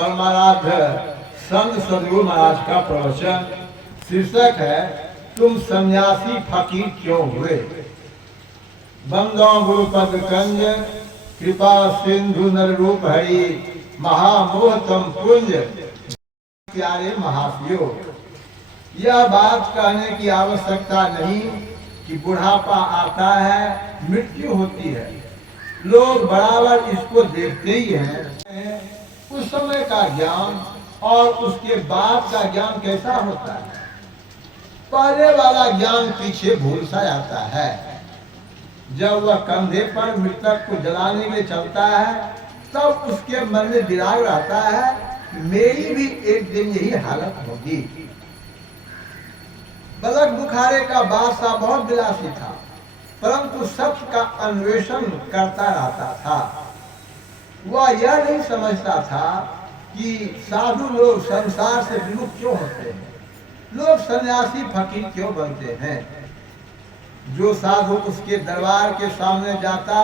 परमाराध्य संत सदगुरु महाराज का प्रवचन शीर्षक है तुम सन्यासी फकीर क्यों हुए। बंदों गुरुपद कंज कृपा सिंधु नर रूप हरि महामोहतम पुंज। प्यारे महाशियो, यह बात कहने की आवश्यकता नहीं कि बुढ़ापा आता है, मृत्यु होती है। लोग बराबर इसको देखते ही हैं। उस समय का ज्ञान और उसके बाद का ज्ञान कैसा होता है। पहले वाला ज्ञान पीछे भूल सा जाता है। जब वह कंधे पर मृतक को जलाने में चलता है तब उसके मन में विराग रहता है मेरी भी एक दिन यही हालत होगी। बलक बुखारे का बादशाह बहुत विलासी था, परंतु सत्य का अन्वेषण करता रहता था। वह यह नहीं समझता था कि साधु लोग संसार से विमुख क्यों होते हैं, लोग सन्यासी फकीर क्यों बनते हैं। जो साधु उसके दरबार के सामने जाता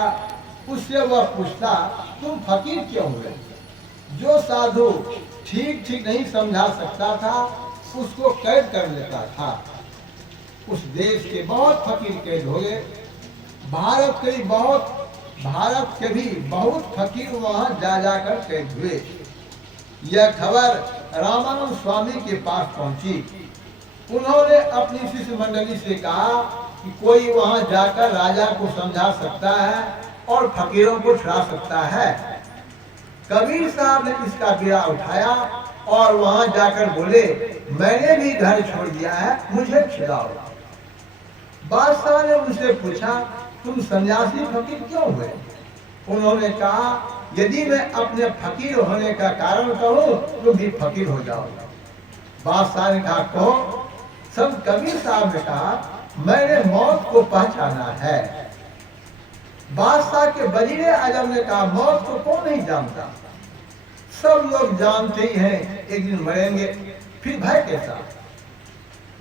उससे वह पूछता तुम फकीर क्यों हुए। जो साधु ठीक ठीक नहीं समझा सकता था उसको कैद कर लेता था। उस देश के बहुत फकीर कैद हो गए। भारत के भी बहुत फकीर वहां जा जाकर कैद हुए। यह खबर रामानंद स्वामी के पास पहुंची। उन्होंने अपनी शिष्य मंडली से कहा कि कोई वहां जाकर राजा को समझा सकता है और फकीरों को छुड़ा सकता है। कबीर साहब ने इसका बीड़ा उठाया और वहां जाकर बोले मैंने भी घर छोड़ दिया है, मुझे छुड़ाओ। बादशाह ने उनसे पूछा तुम सन्यासी फकीर क्यों हुए। उन्होंने कहा यदि मैं अपने फकीर होने का कारण कहूं तुम भी फकीर हो जाओ। बादशाह ने कहा कहो। संत कबीर साहब ने कहा मैंने मौत को पहचाना है। बादशाह के वजीरे आजम ने कहा मौत को कौन नहीं जानता, सब लोग जानते ही हैं एक दिन मरेंगे, फिर भय कैसा।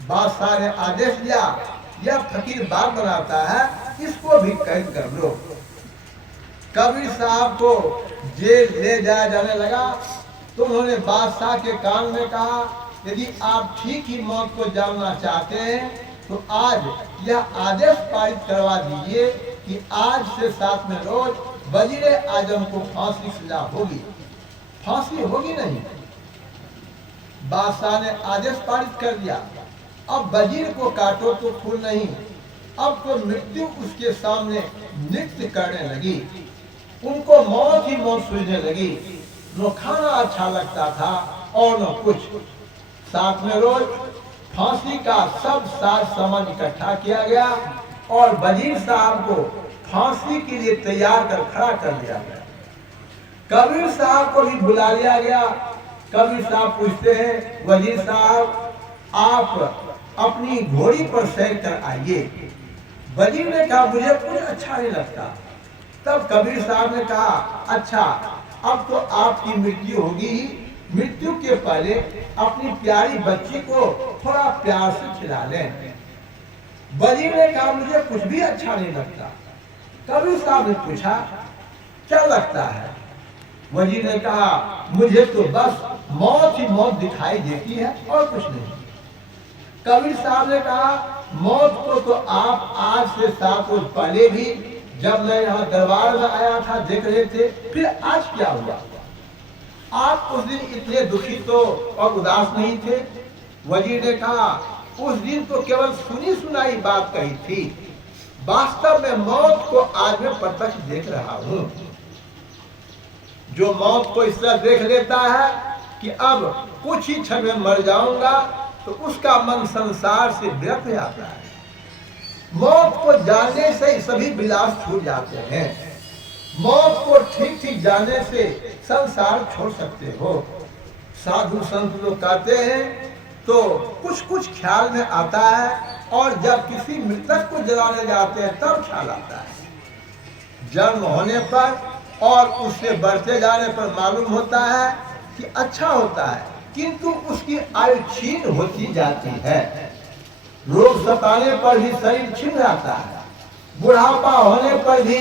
बादशाह ने आदेश दिया यह फकीर बात बनाता है, इसको भी कैद कर लो। कबीर साहब को जेल ले जाया जाने लगा तो उन्होंने बादशाह के कान में कहा यदि आप ठीक ही मौत को जानना चाहते हैं तो आज यह आदेश पारित करवा दीजिए कि आज से 7वें रोज वजीरे आजम को फांसी की सजा होगी। फांसी होगी नहीं। बादशाह ने आदेश पारित कर दिया। अब वजीर को काटो तो फूल नहीं। अब तो मृत्यु उसके सामने नृत्य करने लगी। उनको मौत ही मौत सूझने लगी। न खाना अच्छा लगता था और न कुछ। 7वें रोज फांसी का सब साज सामान इकट्ठा किया गया और वजीर साहब को फांसी के लिए तैयार कर खड़ा कर दिया गया। कबीर साहब को भी बुला लिया गया। कबीर साहब पूछते हैं वजीर साहब आप अपनी घोड़ी पर सैर कर आइए। वजीर ने कहा मुझे कुछ अच्छा नहीं लगता। तब कबीर साहब ने कहा अच्छा अब तो आपकी मृत्यु होगी, मृत्यु के पहले अपनी प्यारी बच्ची को थोड़ा प्यार से खिला लें। वजीर ने कहा मुझे कुछ भी अच्छा नहीं लगता। कबीर साहब ने पूछा क्या लगता है। वजीर ने कहा मुझे तो बस मौत ही मौत दिखाई देती है और कुछ नहीं। कबीर साहब ने कहा मौत को तो आप आज से 7 रोज पहले भी जब मैं यहाँ दरबार में आया था देख रहे थे, फिर आज क्या हुआ। आप उस दिन इतने दुखी तो और उदास नहीं थे। वजीर ने कहा उस दिन तो केवल सुनी सुनाई बात कही थी, वास्तव में मौत को आज मैं प्रत्यक्ष देख रहा हूँ। जो मौत को इस तरह देख लेता है कि अब कुछ ही क्षण में मर जाऊंगा तो उसका मन संसार से विरक्त जाता है। मौत को जानने से सभी विलास छूट जाते हैं। मौत को ठीक ठीक जानने से संसार छोड़ सकते हो। साधु संत लोग कहते हैं तो कुछ कुछ ख्याल में आता है और जब किसी मृतक को जलाने जाते हैं तब ख्याल आता है। जन्म होने पर और उससे बढ़ते जाने पर मालूम होता है कि अच्छा होता है, किंतु उसकी आयु क्षीण होती जाती है। रोग सताने पर भी शरीर क्षीण रहता है, बुढ़ापा होने पर भी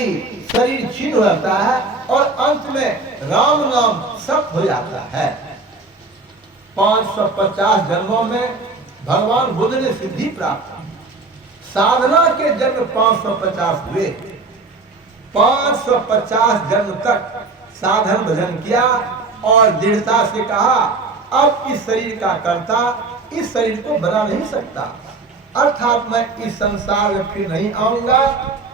शरीर क्षीण रहता है और अंत में राम नाम सख्त हो जाता है। 550 जन्मों में भगवान बुद्ध ने सिद्धि प्राप्त की। साधना के जन्म 550 हुए। 550 जन्म तक साधन भजन किया और दृढ़ता से कहा अब इस शरीर का कर्ता इस शरीर को बना नहीं सकता, अर्थात मैं इस संसार में फिर नहीं आऊंगा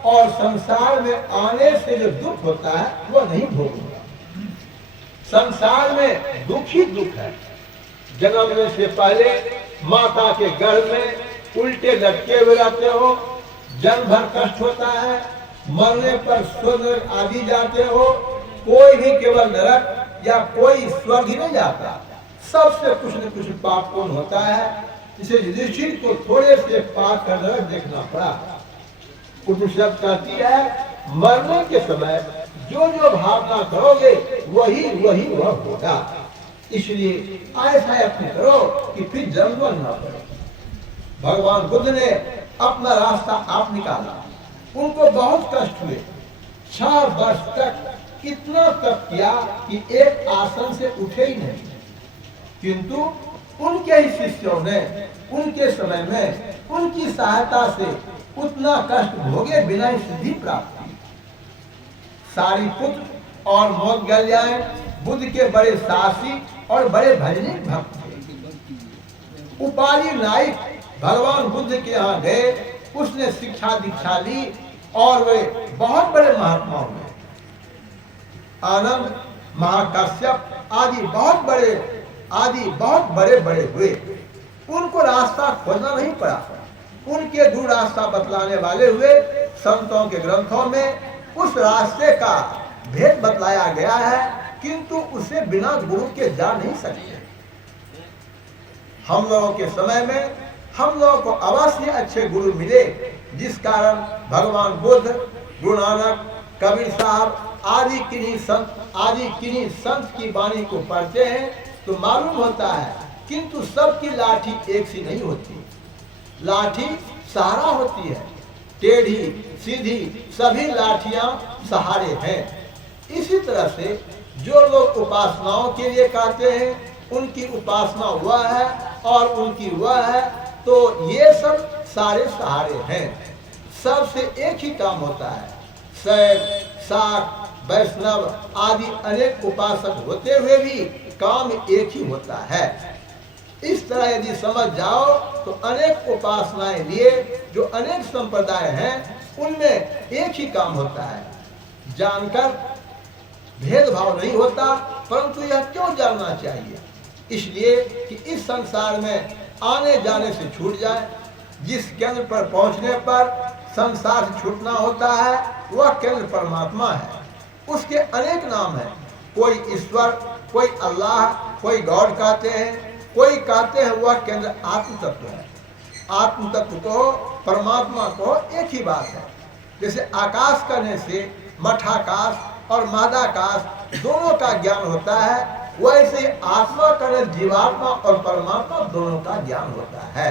और संसार में आने से जो दुख होता है वो नहीं भोगूंगा। संसार में दुख ही दुख है। जन्मने से पहले माता के गर्भ में उल्टे लटके हुए रहते हो, जन्म भर कष्ट होता है, मरने पर स्वर्ग आदि जाते हो, कोई भी केवल नरक या कोई स्वर्ग ही नहीं जाता, सबसे कुछ न कुछ पाप पुण्य होता है। इसे युधिष्ठिर को थोड़े से पाप का नरक देखना पड़ा। उपनिषद कहती है मरने के समय जो जो भावना करोगे वही वही वह होगा, इसलिए ऐसा यत्न करो कि फिर जन्म न पड़े। भगवान बुद्ध ने अपना रास्ता आप निकाला, उनको बहुत कष्ट हुए। 6 वर्ष तक इतना तप किया कि एक आसन से उठे ही नहीं, किंतु उनके ही शिष्यों ने उनके समय में उनकी सहायता से उतना कष्ट भोगे बिना ही सिद्धि प्राप्त की। सारिपुत्र और मोदगल्यायन बुद्ध के बड़े साहसी और बड़े भजनिक भक्त थे। उपाली नाइक भगवान बुद्ध के यहाँ गए, उसने शिक्षा दीक्षा ली और वे बहुत बड़े महात्मा हुए। आनंद, महाकाश्यप आदि बहुत बड़े बड़े हुए। उनको रास्ता खोजना नहीं पड़ा, उनके दूर रास्ता बतलाने वाले हुए। संतों के ग्रंथों में उस रास्ते का भेद बतलाया गया है, किंतु उसे बिना गुरु के जा नहीं सकते। हम लोगों के समय में हम लोगों को अवश्य अच्छे गुरु मिले, जिस कारण भगवान बुद्ध, गुरु नानक, कबीर साहब आदि किन्हीं संत की वाणी को पढ़ते हैं तो मालूम होता है, किंतु सबकी लाठी एक सी नहीं होती। लाठी सहारा होती है, टेढ़ी सीधी सभी लाठियां सहारे हैं। इसी तरह से जो लोग उपासनाओं के लिए कहते हैं उनकी उपासना वह है और उनकी वह है, तो ये सब सारे सहारे हैं। सबसे एक ही काम होता है। शैव, शाक्त, वैष्णव आदि अनेक उपासक होते हुए भी काम एक ही होता है। इस तरह यदि समझ जाओ तो अनेक उपासनाएं लिए जो अनेक संप्रदाय हैं उनमें एक ही काम होता है। जानकर भेदभाव नहीं होता, परंतु यह क्यों जानना चाहिए? इसलिए कि इस संसार में आने जाने से छूट जाए। जिस केंद्र पर पहुंचने पर संसार से छूटना होता है वह केंद्र परमात्मा है। उसके अनेक नाम हैं, कोई ईश्वर, कोई अल्लाह, कोई गॉड कहते हैं, कोई कहते हैं वह केंद्र आत्म तत्व है। आत्म तत्व को, परमात्मा को एक ही बात है। जैसे आकाश करने से मठाकाश और महदाकाश दोनों का ज्ञान होता है, वैसे आत्मा करने जीवात्मा और परमात्मा दोनों का ज्ञान होता है।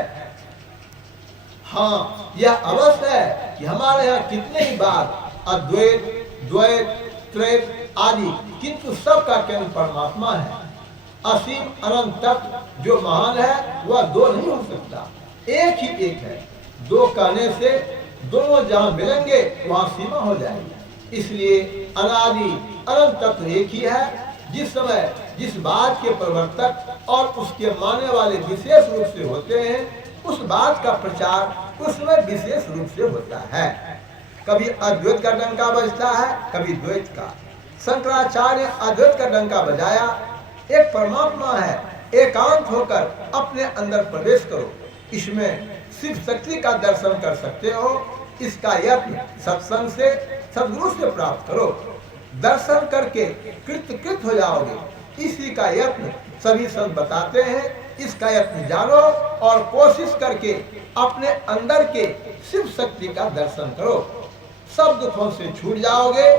हाँ, यह अवश्य है कि हमारे यहाँ कितने ही बार अद्वैत, द्वैत, त्रैत आदि, किंतु सबका केंद्र परमात्मा है। असीम अनंत तत्व जो महान है वह दो नहीं हो सकता, एक ही एक है। दो कहने से दोनों जहां मिलेंगे वहां सीमा हो जाएगी। इसलिए अनादि अनंत तत्व एक ही है। जिस समय जिस बात के प्रवर्तक और उसके मानने वाले विशेष रूप से होते हैं, उस बात का प्रचार उसमें विशेष रूप से होता है। कभी अद्वैत का डंका बजता है, कभी द्वैत का। शंकराचार्य ने अद्वैत का डंका बजाया। एक परमात्मा है, एकांत होकर अपने अंदर प्रवेश करो, इसमें शिव शक्ति का दर्शन कर सकते हो। इसका यत्न सत्संग से, सद्गुरु से प्राप्त करो। दर्शन करके कृत हो जाओगे। इसी का यत्न सभी संत बताते हैं। इसका यत्न जानो और कोशिश करके अपने अंदर के शिव शक्ति का दर्शन करो। सब दुखों से छूट जाओगे।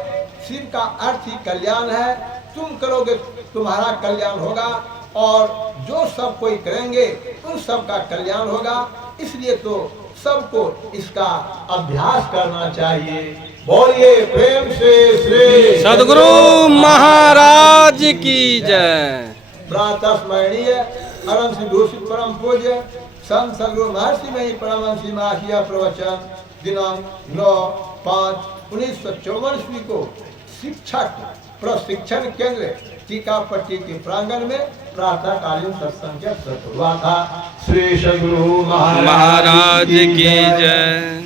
शिव का अर्थ ही कल्याण है। तुम करोगे तुम्हारा कल्याण होगा और जो सब कोई करेंगे उन सब का कल्याण होगा। इसलिए तो सबको इसका अभ्यास करना चाहिए। बोलिए प्रेम से श्री सदगुरु महाराज की जय। प्रातः स्मरणीय अनंत सिद्धूषित परम पूज्य संत सदगुरु महर्षि मही परमहंस महाशिया प्रवचन दिनांक 9/5/1954 ईस्वी को शिक्षक प्रशिक्षण केंद्र टीकापट्टी के प्रांगण में प्रातःकालीन सत्संग हुआ था। श्री सदगुरु महाराज की जय।